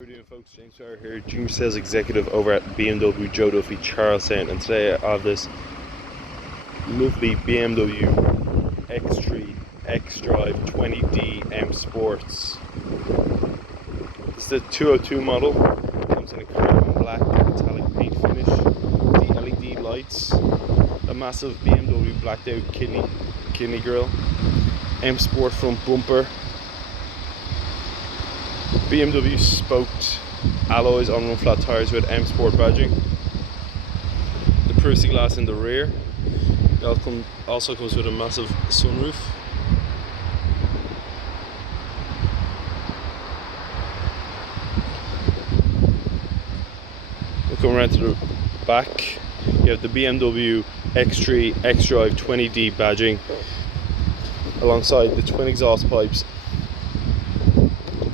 How are you doing, folks? James Farrer here, Junior Sales Executive over at BMW Joe Duffy, Charlestown, and today I have this lovely BMW X3 xDrive20d M Sports. This is the 202 model. It comes in a carbon black metallic paint finish, the LED lights, a massive BMW blacked out kidney grille, M Sport front bumper, BMW spoked alloys on run flat tyres with M Sport badging, the privacy glass in the rear. It also comes with a massive sunroof. We'll come around to the back. You have the BMW X3 xDrive20d badging alongside the twin exhaust pipes,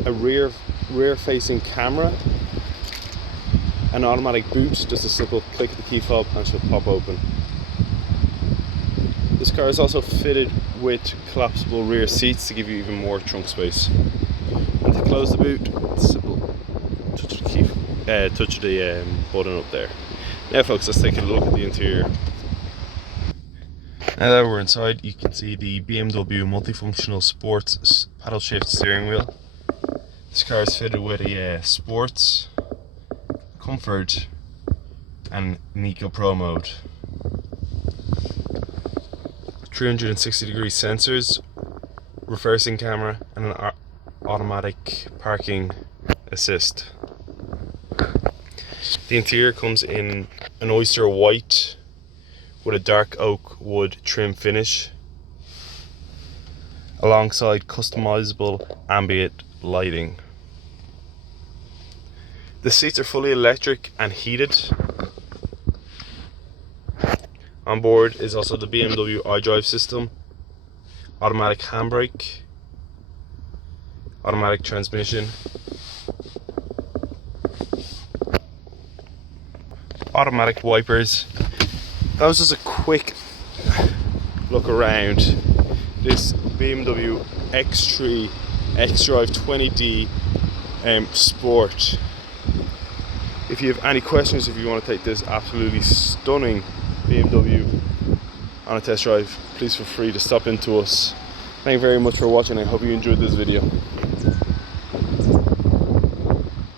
a rear facing camera, an automatic boot, just a simple click of the key fob and she'll pop open. This car is also fitted with collapsible rear seats to give you even more trunk space. And to close the boot, simple touch the button up there. Now folks, let's take a look at the interior. Now that we're inside, you can see the BMW multifunctional sports paddle shift steering wheel. This car is fitted with a sports, comfort and Eco Pro mode. 360-degree sensors, reversing camera and an automatic parking assist. The interior comes in an oyster white with a dark oak wood trim finish alongside customizable ambient lighting. The seats are fully electric and heated. On board is also the BMW iDrive system, automatic handbrake, automatic transmission, automatic wipers. That was just a quick look around this BMW X3 xDrive20d Sport. If you have any questions, if you want to take this absolutely stunning BMW on a test drive, please feel free to stop into us. Thank you very much for watching. I hope you enjoyed this video.